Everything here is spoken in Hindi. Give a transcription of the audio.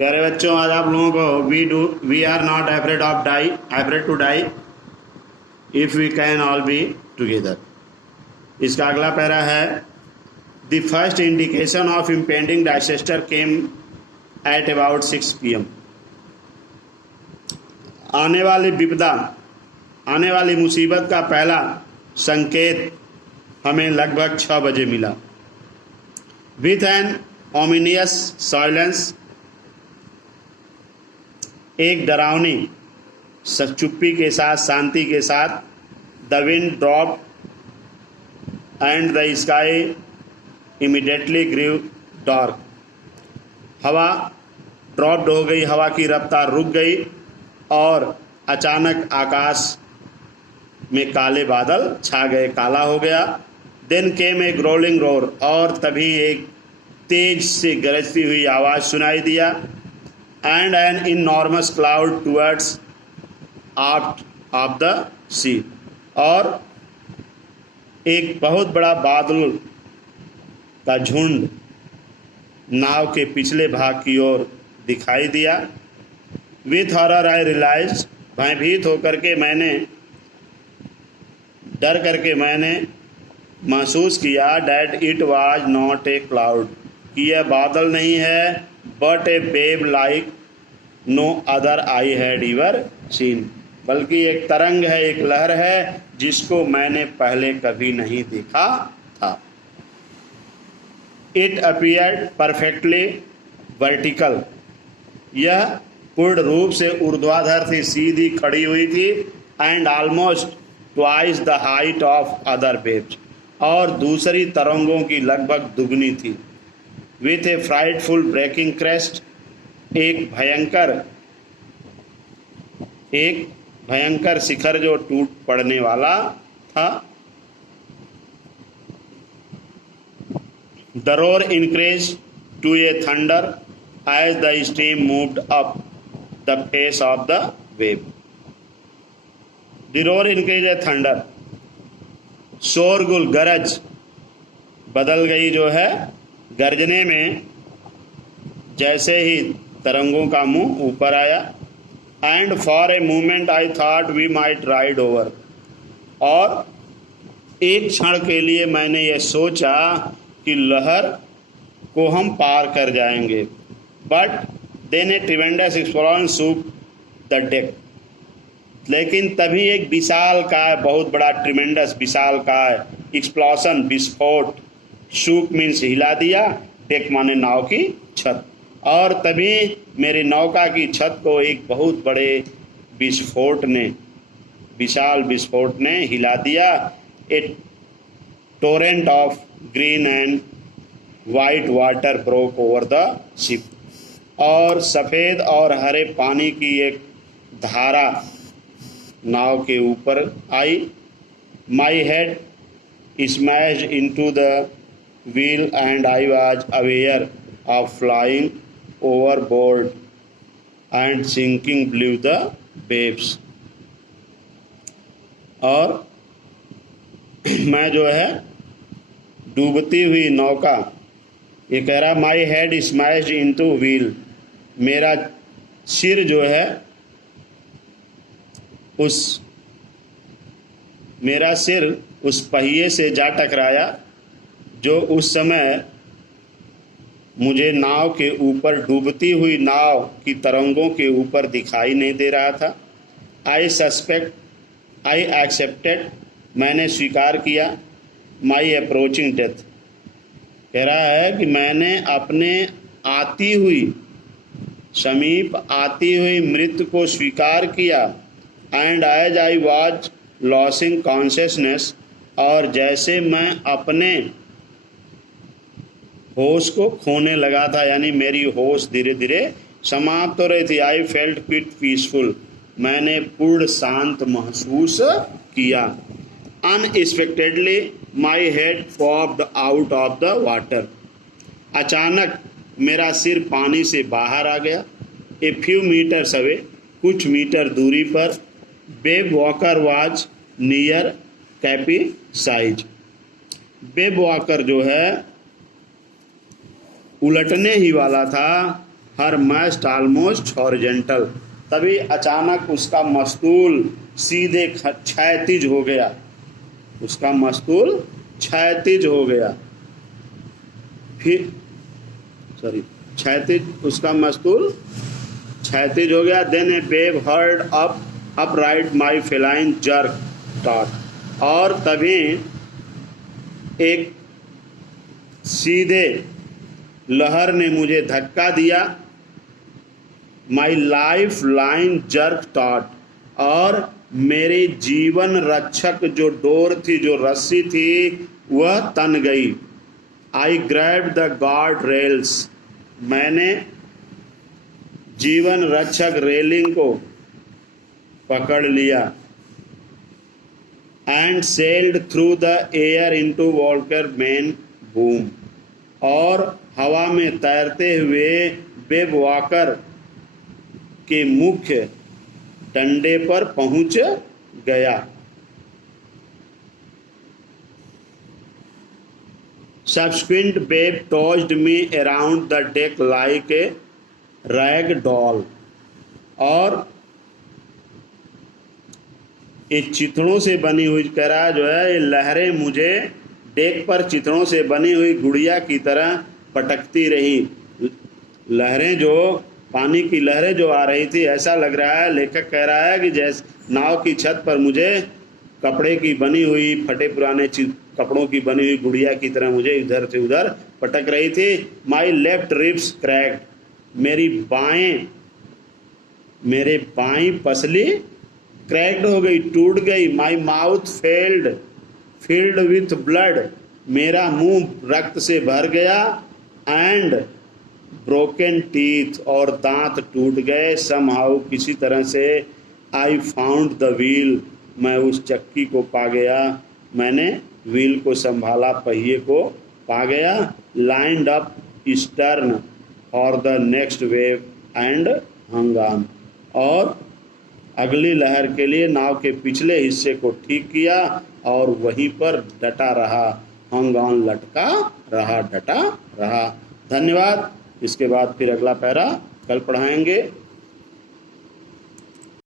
प्यारे बच्चों, आज आप लोगों को we are not afraid to die if we can all be together. इसका अगला पैरा है, the first indication of impending disaster came at about 6 PM। आने वाली विपदा, आने वाली मुसीबत का पहला संकेत हमें लगभग 6 बजे मिला। विथ एन ओमिनियस साइलेंस, एक डरावनी चुप्पी के साथ, शांति के साथ, the wind drop and the sky immediately grew dark. हवा ड्रॉप्ड हो गई, हवा की रफ्तार रुक गई और अचानक आकाश में काले बादल छा गए, काला हो गया। देन केम ए ग्रोलिंग रोर, और तभी एक तेज से गरजती हुई आवाज़ सुनाई दिया। And an enormous cloud towards aft of the sea, और एक बहुत बड़ा बादल का झुंड नाव के पिछले भाग की ओर दिखाई दिया। विथ हॉरर आई रियलाइज, भयभीत होकर के मैंने, डर करके मैंने महसूस किया, that it was not a cloud, कि यह बादल नहीं है, but a wave like no other I had ever seen, बल्कि एक तरंग है, एक लहर है जिसको मैंने पहले कभी नहीं देखा था। इट अपीयर्ड परफेक्टली वर्टिकल, यह पूर्ण रूप से ऊर्ध्वाधर थी, सीधी खड़ी हुई थी। And almost twice the height of other waves, और दूसरी तरंगों की लगभग दुगनी थी। With a frightful breaking crest, एक भयंकर शिखर जो टूट पड़ने वाला था। The roar increase to a thunder as the stream moved up the face of the wave. The roar increase a thunder, शोरगुल, गरज बदल गई जो है गर्जने में, जैसे ही तरंगों का मुंह ऊपर आया। And for a moment I thought we might ride over, और एक क्षण के लिए मैंने ये सोचा कि लहर को हम पार कर जाएंगे। But then a tremendous explosion shook the deck, लेकिन तभी एक विशाल काय, बहुत बड़ा, ट्रिमेंडस विशाल काय, एक्सप्लोजन विस्फोट, शूक मीन्स हिला दिया, डेक माने नाव की छत, और तभी मेरी नौका की छत को एक बहुत बड़े विस्फोट ने, विशाल विस्फोट ने हिला दिया। A torrent of green and white water broke over the ship, और सफ़ेद और हरे पानी की एक धारा नाव के ऊपर आई। My head smashed into the wheel and I was aware of flying overboard and sinking below the waves। और मैं जो है डूबती हुई नौका, ये कह रहा माई हेड स्मैश्ड इनटू व्हील, मेरा सिर जो है मेरा सिर उस पहिए से जा टकराया जो उस समय मुझे नाव के ऊपर, डूबती हुई नाव की तरंगों के ऊपर दिखाई नहीं दे रहा था। आई एक्सेप्टेड, मैंने स्वीकार किया। माई अप्रोचिंग डेथ, कह रहा है कि मैंने अपने आती हुई, समीप आती हुई मृत्यु को स्वीकार किया। And as I was losing consciousness, और जैसे मैं अपने होश को खोने लगा था, यानी मेरी होश धीरे धीरे समाप्त हो रही थी। आई फेल्ट क्विट पीसफुल, मैंने पूर्ण शांत महसूस किया। Unexpectedly my head popped out of the water, अचानक मेरा सिर पानी से बाहर आ गया। ए फ्यू मीटर्स अवे, कुछ मीटर दूरी पर। Wavewalker was near capsize, Wavewalker जो है उलटने ही वाला था, हर मस्ट ऑलमोस्ट हॉरिजेंटल, तभी अचानक उसका मस्तूल सीधे क्षैतिज हो गया, उसका मस्तूल क्षैतिज हो गया, फिर उसका मस्तूल क्षैतिज हो गया। देन ए वेव हर्ड अपराइट माई फेलाइन जर्क टॉट, और तभी एक सीधे लहर ने मुझे धक्का दिया। My life line jerk taught, और मेरी जीवन रक्षक जो डोर थी, जो रस्सी थी, वह तन गई। आई ग्रैब्ड द गार्ड रेल्स, मैंने जीवन रक्षक रेलिंग को पकड़ लिया। And sailed through the air into Volker main boom, और हवा में तैरते हुए वेब वॉकर के मुख्य डंडे पर पहुंच गया। Subsequent wave tossed me around the deck like a rag doll, और ये चिथड़ों से बनी हुई, कह रहा है जो है, ये लहरें मुझे डेक पर चिथड़ों से बनी हुई गुड़िया की तरह पटकती रही। लहरें जो, पानी की लहरें जो आ रही थी, ऐसा लग रहा है, लेखक कह रहा है कि जैसे नाव की छत पर मुझे कपड़े की बनी हुई, फटे पुराने कपड़ों की बनी हुई गुड़िया की तरह मुझे इधर से उधर पटक रही थी। माई लेफ्ट रिब्स क्रैक्ड, मेरे बाएं पसली क्रैक्ड हो गई, टूट गई। My mouth filled with blood, मेरा मुंह रक्त से भर गया। एंड ब्रोकन टीथ, और दांत टूट गए। समहाउ, किसी तरह से। आई फाउंड द व्हील, मैं उस चक्की को पा गया, मैंने व्हील को संभाला, पहिए को पा गया। Lined up stern for the next wave and hung on, और अगली लहर के लिए नाव के पिछले हिस्से को ठीक किया और वहीं पर डटा रहा। हंग ऑन, लटका रहा, डटा रहा। धन्यवाद। इसके बाद फिर अगला पैरा कल पढ़ाएंगे।